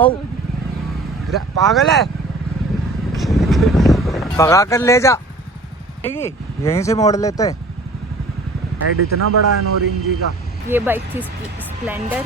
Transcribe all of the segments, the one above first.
ओ पागल है, भगा कर ले जा। यहीं से मोड़ लेते हैं। हेड इतना बड़ा है नौरीन जी का। ये बाइक थी स्प्लेंडर,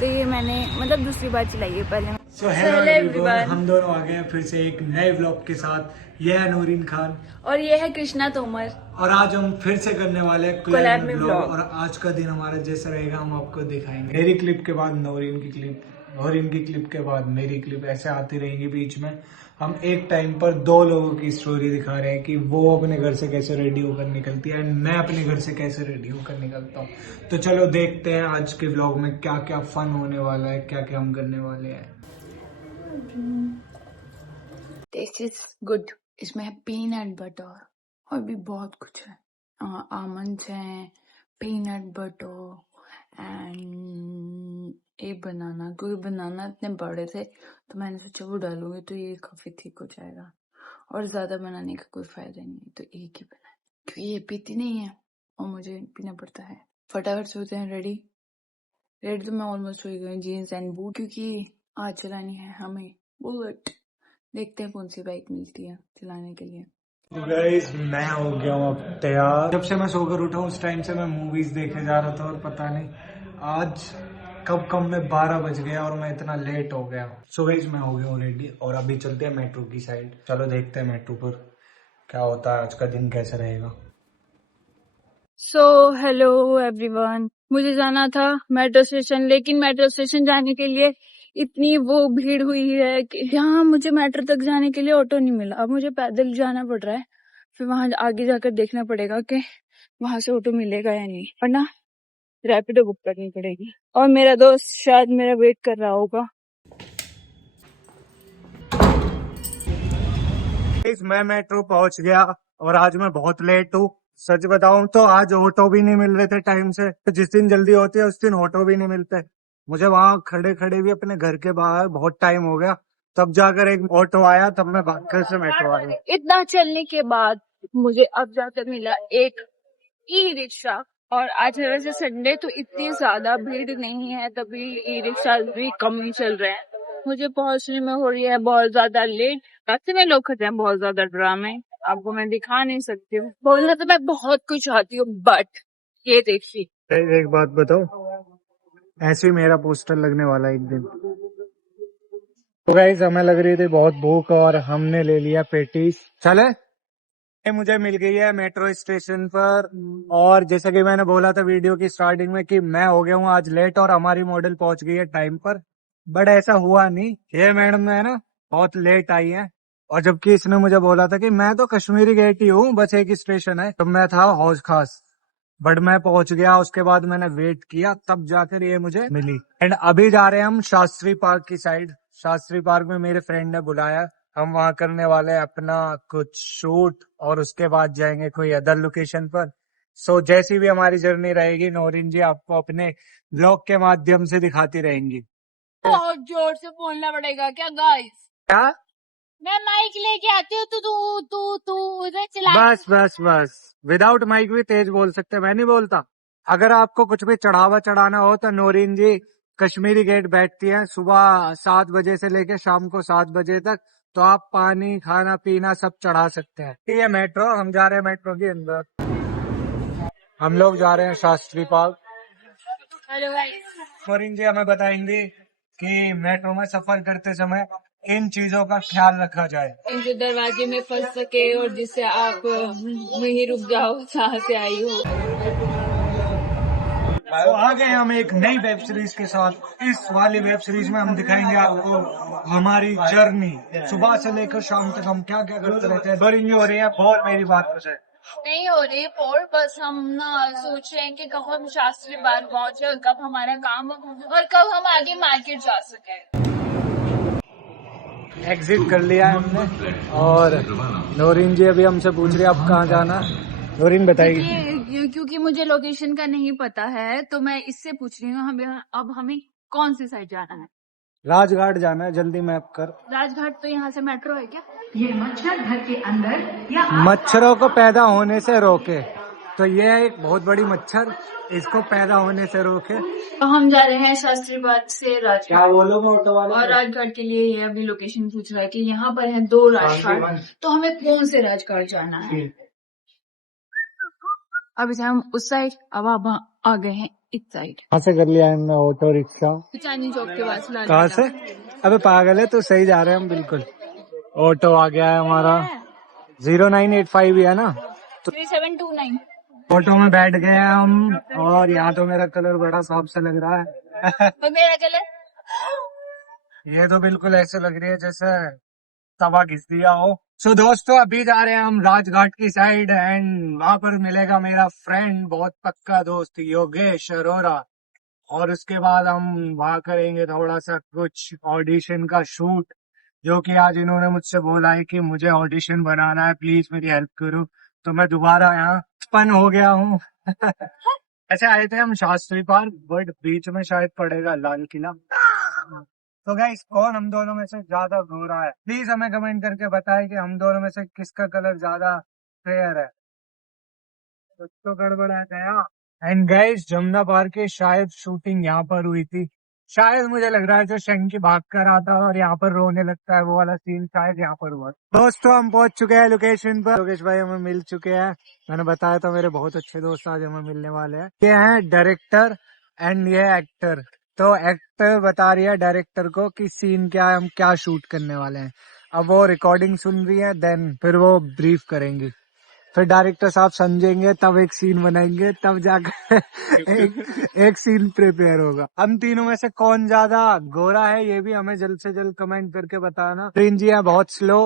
तो ये मैंने मतलब दूसरी बार चलाई है पहले। So, hello everyone, हम दोनों आ गए हैं फिर से एक नए व्लॉग के साथ। ये है नौरीन खान और ये है कृष्णा तोमर, और आज हम फिर से करने वाले हैं कोलैब में व्लॉग। व्लॉग। और आज का दिन हमारा जैसा रहेगा हम आपको दिखाएंगे। मेरी क्लिप के बाद नौरीन की क्लिप, नौरीन की क्लिप के बाद मेरी क्लिप, ऐसे आती रहेंगी बीच में। हम एक टाइम पर दो लोगों की स्टोरी दिखा रहे हैं कि वो अपने घर से कैसे रेडी होकर निकलती है एंड मैं अपने घर से कैसे रेडी होकर निकलता हूँ। तो चलो देखते हैं आज के व्लॉग में क्या क्या फन होने वाला है, क्या क्या हम करने वाले हैं। Taste is good. इसमें है पीनट बटर और भी बहुत कुछ है। आमंड्स हैं, पीनट बटर एंड एक बनाना। क्योंकि बनाना इतने बड़े थे तो मैंने सोचा वो डालूंगी तो ये काफी थिक हो जाएगा और ज्यादा बनाने का कोई फायदा नहीं है, तो एक ही बना क्योंकि ये पीती नहीं है और मुझे पीना पड़ता है। फटाफट से होते हैं रेडी। रेडी तो मैं ऑलमोस्ट हो गई, जीन्स एंड बूट, क्योंकि आज चलानी है हमें बुलेट। देखते हैं कौन सी बाइक मिलती है चलाने के लिए। गाइस मैं हो गया हूँ अब तैयार। जब से मैं सोकर उठा हूँ उस टाइम से मैं मूवीज देखे जा रहा था और पता नहीं आज कब कब में 12 बज गया और मैं इतना लेट हो गया। सो गाइस मैं हो गया हूँ रेडी और अभी चलते हैं मेट्रो की साइड। चलो देखते हैं मेट्रो पर क्या होता है, आज का दिन कैसे रहेगा। सो हेलो एवरीवन, मुझे जाना था मेट्रो स्टेशन, लेकिन मेट्रो स्टेशन जाने के लिए इतनी वो भीड़ हुई है कि यहाँ मुझे मेट्रो तक जाने के लिए ऑटो नहीं मिला। अब मुझे पैदल जाना पड़ रहा है, फिर वहां आगे जाकर देखना पड़ेगा कि वहां से ऑटो मिलेगा या नहीं, वरना रैपिडो बुक करनी पड़ेगी। और मेरा दोस्त शायद मेरा वेट कर रहा होगा। मैं मेट्रो पहुंच गया और आज मैं बहुत लेट हूँ। सच बताऊं तो आज ऑटो भी नहीं मिल रहे थे टाइम से। जिस दिन जल्दी होती है उस दिन ऑटो भी नहीं मिलते। मुझे वहां खड़े खड़े भी अपने घर के बाहर बहुत टाइम हो गया, तब जाकर एक ऑटो आया, तब मैं भागकर से मेट्रो आया। इतना चलने के बाद मुझे अब जाकर मिला एक ई रिक्शा। और आज है वैसे संडे तो इतनी ज्यादा भीड़ नहीं है, तभी ई रिक्शा भी कम ही चल रहे हैं। मुझे पहुंचने में हो रही है बहुत ज्यादा लेट। रास्ते में लोग करते हैं बहुत ज्यादा ड्रामे, आपको मैं दिखा नहीं सकती हूँ। बोलना तो मैं बहुत कुछ चाहती हूँ, बट ये देखिए। एक बात बताओ, ऐसे ही मेरा पोस्टर लगने वाला एक दिन। तो गाइस हमें लग रही थी बहुत भूख और हमने ले लिया पेटीज। चले मुझे मिल गई है मेट्रो स्टेशन पर। और जैसा कि मैंने बोला था वीडियो की स्टार्टिंग में कि मैं हो गया हूँ आज लेट और हमारी मॉडल पहुंच गई है टाइम पर, बट ऐसा हुआ नहीं। ये मैडम है ना बहुत लेट आई है, और जबकि इसने मुझे बोला था कि मैं तो कश्मीरी गेट ही हूँ, बस एक ही स्टेशन है। तो मैं था हौज खास, बट मैं पहुंच गया। उसके बाद मैंने वेट किया, तब जाकर ये मुझे मिली। एंड अभी जा रहे हैं हम शास्त्री पार्क की साइड। शास्त्री पार्क में मेरे फ्रेंड ने बुलाया, हम वहाँ करने वाले हैं अपना कुछ शूट और उसके बाद जाएंगे कोई अदर लोकेशन पर। सो जैसी भी हमारी जर्नी रहेगी नौरीन जी आपको अपने ब्लॉग के माध्यम से दिखाती रहेंगी। बहुत जोर से बोलना पड़ेगा क्या गाइस? क्या? मैं माइक लेके आती हूँ तो तू उधर चला। बस बस बस, विदाउट माइक भी तेज बोल सकते, मैं नहीं बोलता। अगर आपको कुछ भी चढ़ावा चढ़ाना हो तो नौरीन जी कश्मीरी गेट बैठती हैं सुबह 7 बजे से लेकर शाम को 7 बजे तक। तो आप पानी खाना पीना सब चढ़ा सकते हैं। ये मेट्रो, हम जा रहे हैं मेट्रो के अंदर। हम लोग जा रहे हैं Shastri park. Hello guys. Naureen ji हमें बताएंगे कि मेट्रो में सफर करते समय इन चीजों का ख्याल रखा जाए। जो दरवाजे में फंस सके और जिससे आप वहीं रुक जाओ जहाँ से आई हो। तो आ गए हम एक नई वेब सीरीज के साथ। इस वाली वेब सीरीज में हम दिखाएंगे आपको हमारी जर्नी, सुबह से लेकर शाम तक हम क्या क्या करते रहते हैं। बोरिंग हो रही है बहुत मेरी बात तो है। नहीं हो रही और बस हम ना सोच रहे हैं कि कब हम शास्त्री पार्क पहुंचे और कब हमारा काम और कब हम आगे मार्केट जा सके। एग्जिट कर लिया है हमने और नौरीन जी अभी हमसे पूछ रही है आप कहाँ जाना। नौरीन बताएगी। क्योंकि मुझे लोकेशन का नहीं पता है तो मैं इससे पूछ रही हूँ अब हमें कौन सी साइड जाना है। राजघाट जाना है, जल्दी मैप कर। राजघाट तो यहाँ से मेट्रो है क्या? ये मच्छर घर के अंदर या मच्छरों को पैदा होने से रोके। तो ये है एक बहुत बड़ी मच्छर, इसको पैदा होने से रोके। तो हम जा रहे हैं शास्त्री बाग से राजघाट। क्या बोलोगे ऑटो वाले? और राजघाट के लिए ये अभी लोकेशन पूछ रहा है कि यहाँ पर है 2 राजघाट, तो हमें कौन से राजघाट जाना है। अभी से हम उस साइड, अब आप आ गए हैं इस साइड। कहाँ से कर लिया हमने ऑटो रिक्शा? चांदनी चौक के पास। कहाँ से? अबे पागल है, तो सही जा रहे हैं हम बिल्कुल। ऑटो आ गया है हमारा, 0985 ही है ना, 3729। ऑटो में बैठ गए हैं हम। और यहाँ तो मेरा कलर बड़ा साफ सा लग रहा है। और मेरा कलर ये तो बिल्कुल ऐसे लग रही है जैसे तवा घिस दिया हो। सो दोस्तों अभी जा रहे हैं हम राजघाट की साइड एंड वहां पर मिलेगा मेरा फ्रेंड, बहुत पक्का दोस्त योगेश अरोरा। और उसके बाद हम वहाँ करेंगे थोड़ा सा कुछ ऑडिशन का शूट, जो कि आज इन्होंने मुझसे बोला है कि मुझे ऑडिशन बनाना है, प्लीज मेरी हेल्प करो। तो मैं दोबारा यहाँ स्पन हो गया हूँ। ऐसे आए थे हम शास्त्री पार्क, बट बीच में शायद पड़ेगा लाल किला। तो गाइस कौन हम दोनों में से ज्यादा गोरा है, प्लीज हमें कमेंट करके बताएं कि हम दोनों में से किसका कलर ज्यादा फेयर है। कुछ तो गड़बड़ है गया। एंड गाइस जमुना पार्क की शायद शूटिंग यहाँ पर हुई थी, शायद मुझे लग रहा है जो शंकी भाग कर आता है और यहाँ पर रोने लगता है, वो वाला सीन शायद यहाँ पर हुआ। दोस्तों हम पहुंच चुके हैं लोकेशन पर, योगेश भाई हमें मिल चुके हैं। मैंने बताया था मेरे बहुत अच्छे दोस्त आज हमें मिलने वाले हैं। ये हैं डायरेक्टर एंड ये एक्टर। तो एक्टर बता रही है डायरेक्टर को कि सीन क्या है, हम क्या शूट करने वाले हैं। अब वो रिकॉर्डिंग सुन रही है, देन फिर वो ब्रीफ करेंगी, फिर डायरेक्टर साहब समझेंगे, तब एक सीन बनाएंगे, तब जाकर एक सीन प्रिपेयर होगा। हम तीनों में से कौन ज्यादा गोरा है ये भी हमें जल्द से जल्द कमेंट करके बताना। ट्रेन जी है बहुत स्लो।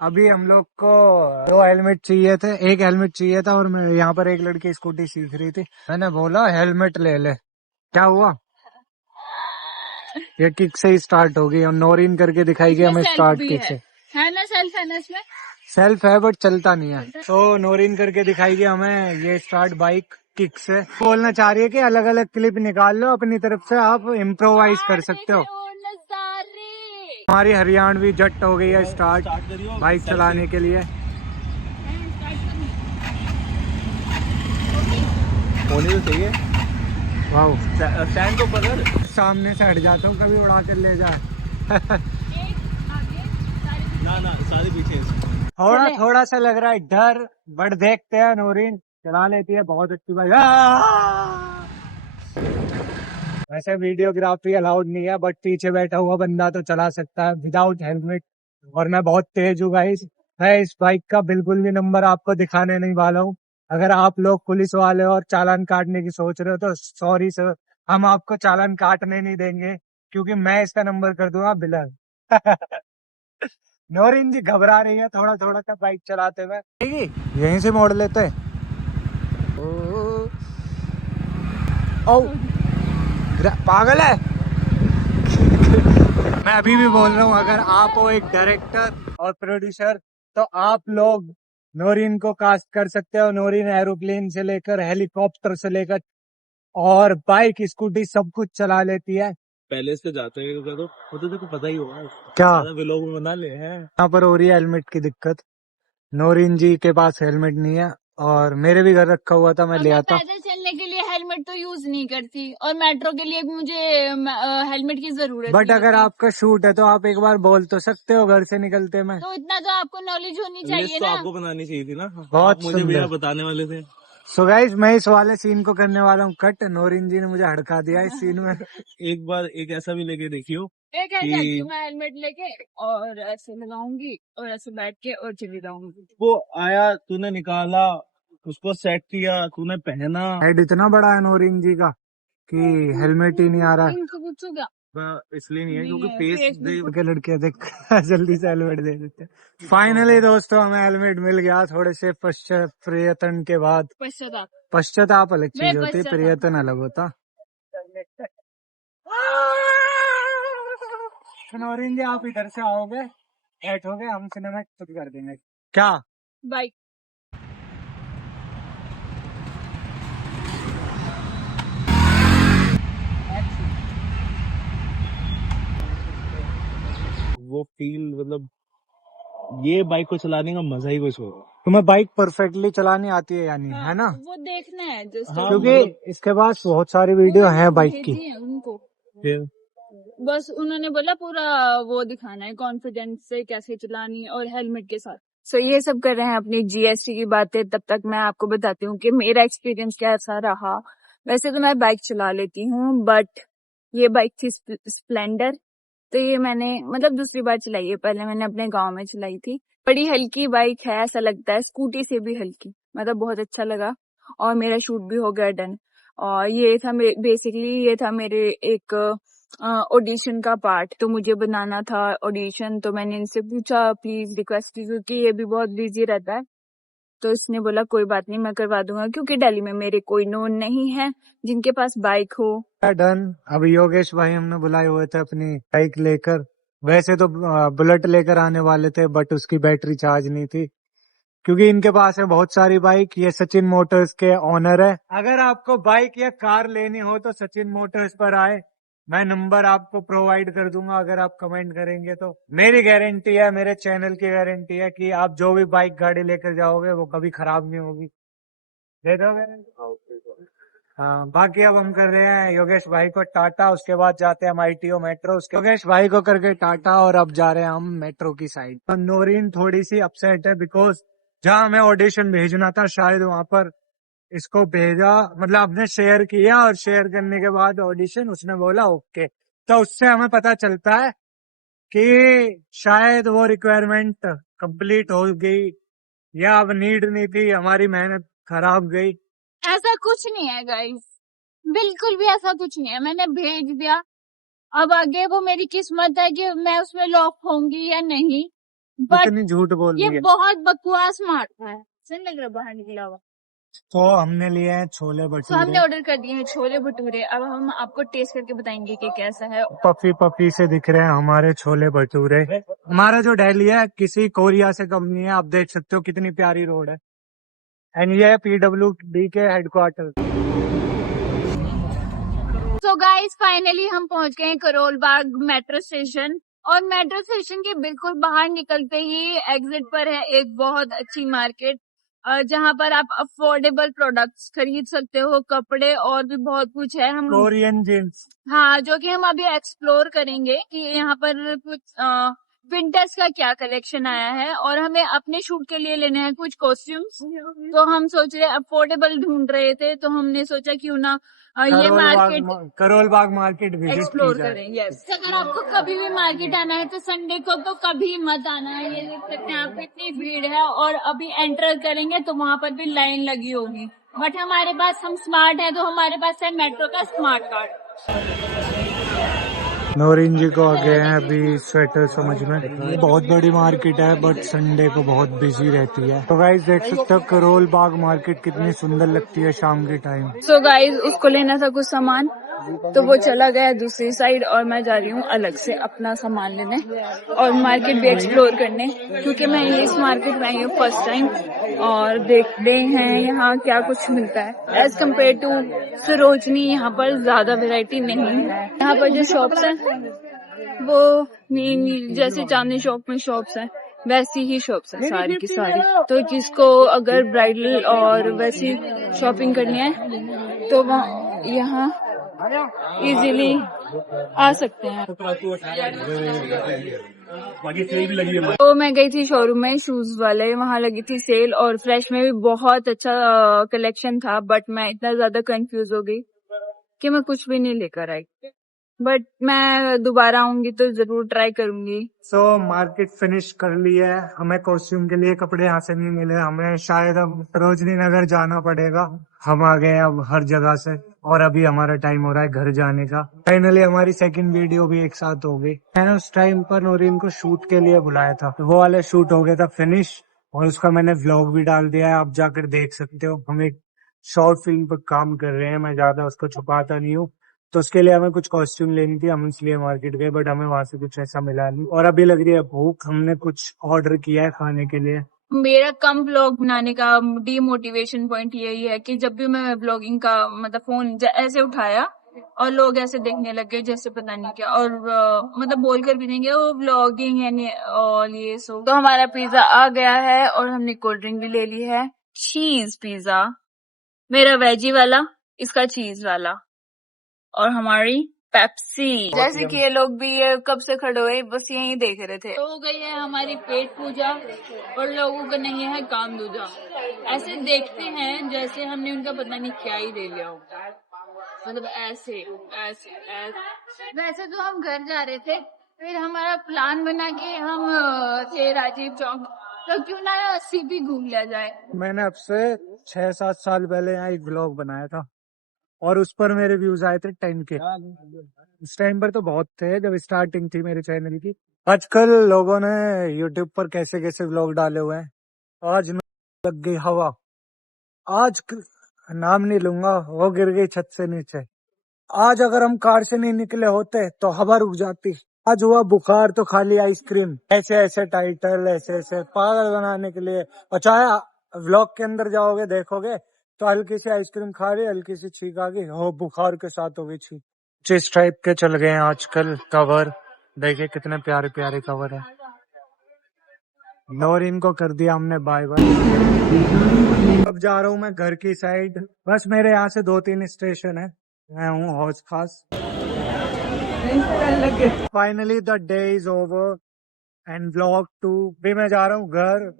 अभी हम लोग को 2 हेलमेट चाहिए थे, एक हेलमेट चाहिए था, और मैं यहाँ पर एक लड़की स्कूटी सीख रही थी, मैंने बोला हेलमेट ले ले, क्या हुआ? ये किक से ही स्टार्ट होगी और नोरिन करके दिखाई गई हमें स्टार्ट किक से। है ना सेल्फ है ना इसमें? सेल्फ है बट चलता नहीं है। तो नोरिन करके दिखाई गई हमें ये स्टार्ट बाइक किक से। बोलना चाह रही है कि अलग अलग क्लिप निकाल लो अपनी तरफ से, आप इम्प्रोवाइज कर सकते हो। हमारी हरियाणवी जट हो गई है स्टार्ट बाइक चलाने के लिए। होनी तो चाहिए। वाओ, स्टैंड को पकड़, सामने से हट जाता हूँ, कभी उड़ा कर ले जाए। ना सारे पीछे। थोड़ा सा लग रहा है डर, बट देखते हैं। नोरिन चला लेती है बहुत अच्छी बाइक। वैसे वीडियोग्राफी अलाउड नहीं है, बट पीछे बैठा हुआ बंदा तो चला सकता है विदाउट हेलमेट। और मैं बहुत तेज हूँ गाइस, मैं इस बाइक का बिल्कुल भी नंबर आपको दिखाने नहीं वाला हूँ। अगर आप लोग पुलिस वाले और चालान काटने की सोच रहे हो तो सॉरी सर, हम आपको चालान काटने नहीं देंगे, क्योंकि मैं इसका नंबर कर दूंगा बिलर। नोरिन जी घबरा रही है थोड़ा थोड़ा सा बाइक चलाते हुए। यहीं से मोड़ लेते हैं। ओ पागल है। मैं अभी भी बोल रहा हूँ, अगर आप हो एक डायरेक्टर और प्रोड्यूसर तो आप लोग नोरिन को कास्ट कर सकते हो। नोरिन एरोप्लेन से लेकर हेलीकॉप्टर से लेकर और बाइक स्कूटी सब कुछ चला लेती है। पहले इसके जाते हैं तो वो तो देखो पता ही होगा क्या व्लॉग में बना ले हैं। यहाँ पर हो रही है हेलमेट की दिक्कत। नोरिन जी के पास हेलमेट नहीं है और मेरे भी घर रखा हुआ था, मैं ले आता। पैदल चलने के लिए हेलमेट तो यूज नहीं करती और मेट्रो के लिए भी मुझे हेलमेट की जरूरत बट अगर आपका शूट है तो आप एक बार बोल तो सकते हो घर से निकलते में। तो इतना तो आपको नॉलेज होनी चाहिए तो ना। आपको बनानी चाहिए थी ना, बहुत आप मुझे सुंदर। बिना बताने वाले थे। सो गाइस मैं इस वाले सीन को करने वाला हूँ कट। नोरिन जी ने मुझे हड़का दिया इस सीन में। एक बार एक ऐसा भी लेके देखियो, एक ऐसा कि मैं हेलमेट लेके और ऐसे लगाऊंगी और ऐसे बैठ के और चली जाऊंगी। वो आया, तूने निकाला, उसको सेट किया, तूने पहना। हेड इतना बड़ा है नोरिन जी का कि हेलमेट ही नहीं आ रहा है। इनको पूछो क्या? इसलिए नहीं है क्योंकि नहीं है, फेस दे के लड़के देख जल्दी से हेलमेट दे देते। फाइनली दोस्तों हमें हेलमेट मिल गया, थोड़े से प्रयत्न के बाद। पश्चाताप अलग चीज होती है, प्रयत्न अलग होता। नोरिन जी आप इधर से आओगे, बैठोगे, हम सिनेमा खुद कर देंगे। क्या बाइक वो फील, मतलब ये बाइक को चलाने का मजा ही कुछ होगा। तुम्हें बाइक परफेक्टली चलानी आती है यानी, हाँ, है ना? वो देखना है जस्ट। हाँ, क्योंकि इसके पास बहुत सारी वीडियो हैं बाइक की। उनको फिर बस उन्होंने बोला पूरा वो दिखाना है कॉन्फिडेंस से कैसे चलानी और हेलमेट के साथ। सो ये सब कर रहे हैं अपनी जीएसटी की बातें। तब तक मैं आपको बताती हूँ कि मेरा एक्सपीरियंस कैसा रहा। वैसे तो मैं बाइक चला लेती हूँ, बट ये बाइक थी स्प्लेंडर। तो ये मैंने मतलब दूसरी बार चलाई है, पहले मैंने अपने गांव में चलाई थी। बड़ी हल्की बाइक है, ऐसा लगता है स्कूटी से भी हल्की, मतलब बहुत अच्छा लगा। और मेरा शूट भी हो गया डन। और ये था बेसिकली ये था मेरे एक ऑडिशन का पार्ट। तो मुझे बनाना था ऑडिशन, तो मैंने इनसे पूछा, प्लीज रिक्वेस्ट की, क्योंकि ये भी बहुत बिजी रहता है। तो इसने बोला कोई बात नहीं, मैं करवा दूंगा, क्योंकि दिल्ली में मेरे कोई नोन नहीं है जिनके पास बाइक हो। डन। अब योगेश भाई हमने बुलाए हुए थे अपनी बाइक लेकर। वैसे तो बुलेट लेकर आने वाले थे, बट उसकी बैटरी चार्ज नहीं थी। क्योंकि इनके पास है बहुत सारी बाइक। ये सचिन मोटर्स के ऑनर है। अगर आपको बाइक या कार लेनी हो तो सचिन मोटर्स पर आए। मैं नंबर आपको प्रोवाइड कर दूंगा अगर आप कमेंट करेंगे तो। मेरी गारंटी है, मेरे चैनल की गारंटी है कि आप जो भी बाइक गाड़ी लेकर जाओगे वो कभी खराब नहीं होगी। दे दोगे? हाँ, बाकी अब हम कर रहे हैं योगेश भाई को टाटा, उसके बाद जाते हैं हम ITO मेट्रो। उसके योगेश भाई को करके टाटा, और अब जा रहे हैं हम मेट्रो की साइड। नोरीन थोड़ी सी अपसेट है बिकॉज जहाँ हमें ऑडिशन भेजना था शायद वहां पर इसको भेजा, मतलब आपने शेयर किया और शेयर करने के बाद ऑडिशन उसने बोला ओके। तो उससे हमें पता चलता है कि शायद वो रिक्वायरमेंट कंप्लीट हो गई या अब नीड नहीं थी, हमारी मेहनत खराब गई। ऐसा कुछ नहीं है गाइस, बिल्कुल भी ऐसा कुछ नहीं है। मैंने भेज दिया, अब आगे वो मेरी किस्मत है कि मैं उसमें लॉक होंगी या नहीं। बट इतनी झूठ बोल ये रही है। बहुत बकवास मारता है, सही लग रहा बाहर निकला हुआ। तो हमने लिए हैं छोले तो हमने भटूरे। ऑर्डर कर दिए हैं छोले भटूरे। अब हम आपको टेस्ट करके बताएंगे कि कैसा है। पफी पफी से दिख रहे हैं हमारे छोले भटूरे। हमारा जो दिल्ली है किसी कोरिया से कम नहीं है। आप देख सकते हो कितनी प्यारी रोड है। एंड ये है PWD के हेडक्वार्टर। सो गाइस फाइनली हम पहुंच गए हैं करोल बाग मेट्रो स्टेशन। और मेट्रो स्टेशन के बिल्कुल बाहर निकलते ही एग्जिट पर है एक बहुत अच्छी मार्केट, जहां पर आप अफोर्डेबल प्रोडक्ट्स खरीद सकते हो, कपड़े और भी बहुत कुछ है। हम कोरियन जींस। हाँ, जो कि हम अभी एक्सप्लोर करेंगे कि यहाँ पर कुछ विंटर्स का क्या कलेक्शन आया है। और हमें अपने शूट के लिए लेने हैं कुछ कॉस्ट्यूम्स। तो हम सोच रहे अफोर्डेबल ढूंढ रहे थे, तो हमने सोचा क्यों ना ये market Karol Bagh market visit की एक्सप्लोर जाए। करें। यस, अगर आपको कभी भी मार्केट आना है तो संडे को तो कभी मत आना है। ये देख सकते हैं आप, इतनी भीड़ है। और अभी एंटर करेंगे तो वहां पर भी लाइन लगी होगी। बट हमारे पास, हम स्मार्ट है तो हमारे पास है मेट्रो का स्मार्ट कार्ड। नौरीन जी को आ गए हैं अभी स्वेटर समझ में। बहुत बड़ी मार्केट है बट संडे को बहुत बिजी रहती है। तो गाइस देख सकते हो करोल बाग मार्केट कितनी सुंदर लगती है शाम के टाइम। सो गाइस उसको लेना था कुछ सामान, तो वो चला गया दूसरी साइड और मैं जा रही हूँ अलग से अपना सामान लेने और मार्केट भी एक्सप्लोर करने, क्योंकि मैं इस मार्केट में आई हूँ फर्स्ट टाइम। और देखते हैं यहाँ क्या कुछ मिलता है। एज कम्पेयर टू सरोजनी यहाँ पर ज्यादा वैरायटी नहीं है। यहाँ पर जो शॉप्स हैं वो जैसे चांदनी चौक में शॉप्स हैं वैसी ही शॉप्स है सारी की सारी। तो जिसको अगर ब्राइडल और वैसी शॉपिंग करनी है तो वहाँ यहाँ इजीली आ सकते हैं। तो मैं गई थी शोरूम में शूज वाले, वहाँ लगी थी सेल और फ्रेश में भी बहुत अच्छा कलेक्शन था। बट मैं इतना ज्यादा कंफ्यूज हो गई कि मैं कुछ भी नहीं लेकर आई। बट मैं दोबारा आऊंगी तो जरूर ट्राई करूंगी। सो मार्केट फिनिश कर ली है। हमें कॉस्ट्यूम के लिए कपड़े यहाँ से नहीं मिले। हमें शायद अब सरोजनी नगर जाना पड़ेगा। हम आ गए अब हर जगह से और अभी हमारा टाइम हो रहा है घर जाने का। फाइनली हमारी सेकंड वीडियो भी एक साथ हो गई। मैंने उस टाइम पर नौरीन को शूट के लिए बुलाया था, तो वो वाला शूट हो गया था फिनिश और उसका मैंने व्लॉग भी डाल दिया है, आप जाकर देख सकते हो। हम एक शॉर्ट फिल्म पर काम कर रहे हैं, मैं ज्यादा उसको छुपाता नहीं हूँ। तो उसके लिए हमें कुछ कॉस्ट्यूम लेनी थी, हम इसलिए मार्केट गए, बट हमें वहां से कुछ ऐसा मिला नहीं। और अभी लग रही है भूख, हमने कुछ ऑर्डर किया है खाने के लिए। मेरा कम ब्लॉग बनाने का डीमोटिवेशन पॉइंट यही है कि जब भी मैं ब्लॉगिंग का मतलब फोन ऐसे उठाया और लोग ऐसे देखने लग गए जैसे पता नहीं क्या, और मतलब बोल कर भी देंगे वो व्लॉगिंग है और ये सब। तो हमारा पिज्जा आ गया है और हमने कोल्ड ड्रिंक भी ले ली है। चीज पिज्जा, मेरा वेजी वाला, इसका चीज वाला, और हमारी पेप्सी। जैसे कि ये लोग भी ये कब से खड़े हुए बस यही देख रहे थे। तो हो गई है हमारी पेट पूजा और लोगों का नहीं है काम दूजा। ऐसे देखते हैं जैसे हमने उनका पता नहीं क्या ही ले लिया हो, मतलब ऐसे ऐसे ऐसे। वैसे तो हम घर जा रहे थे, फिर हमारा प्लान बना कि हम थे राजीव चौक, तो क्यों ना सीपी घूम लिया जाए। मैंने अब से 6-7 साल पहले यहाँ एक व्लॉग बनाया था और उस पर मेरे व्यूज आए थे 10 के। उस टाइम पर तो बहुत थे जब स्टार्टिंग थी मेरे चैनल की। आजकल लोगों ने यूट्यूब पर कैसे कैसे व्लॉग डाले हुए हैं। आज लग गई हवा, आज नाम नहीं लूंगा, वो गिर गई छत से नीचे। आज अगर हम कार से नहीं निकले होते तो हवा रुक जाती। आज हुआ बुखार तो खाली आइसक्रीम, ऐसे ऐसे टाइटल, ऐसे ऐसे पागल बनाने के लिए। और चाहे व्लॉग के अंदर जाओगे देखोगे तो हल्की सी आइसक्रीम खा रही, हल्की सी छींक आ गई, हो बुखार के साथ हो गई छींक। जिस टाइप के चल गए हैं आजकल कवर, देखिए कितने प्यारे प्यारे कवर है। नौरीन को कर दिया हमने बाय बाय। अब जा रहा हूँ मैं घर की साइड, बस मेरे यहाँ से 2-3 स्टेशन है। मैं हूँ हौज खास। Finally the day is over and vlog 2 भी मैं जा रहा हूँ घर।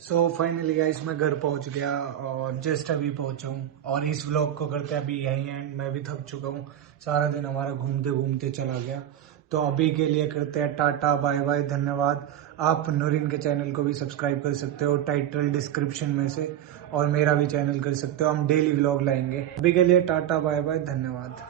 सो फाइनली गाइस मैं घर पहुंच गया और जस्ट अभी पहुंचा हूँ और इस व्लॉग को करते अभी यहीं एंड। मैं भी थक चुका हूँ, सारा दिन हमारा घूमते घूमते चला गया। तो अभी के लिए करते हैं टाटा बाय बाय, धन्यवाद। आप नूरिन के चैनल को भी सब्सक्राइब कर सकते हो टाइटल डिस्क्रिप्शन में से, और मेरा भी चैनल कर सकते हो, हम डेली व्लॉग लाएंगे। अभी के लिए टाटा बाय बाय, धन्यवाद।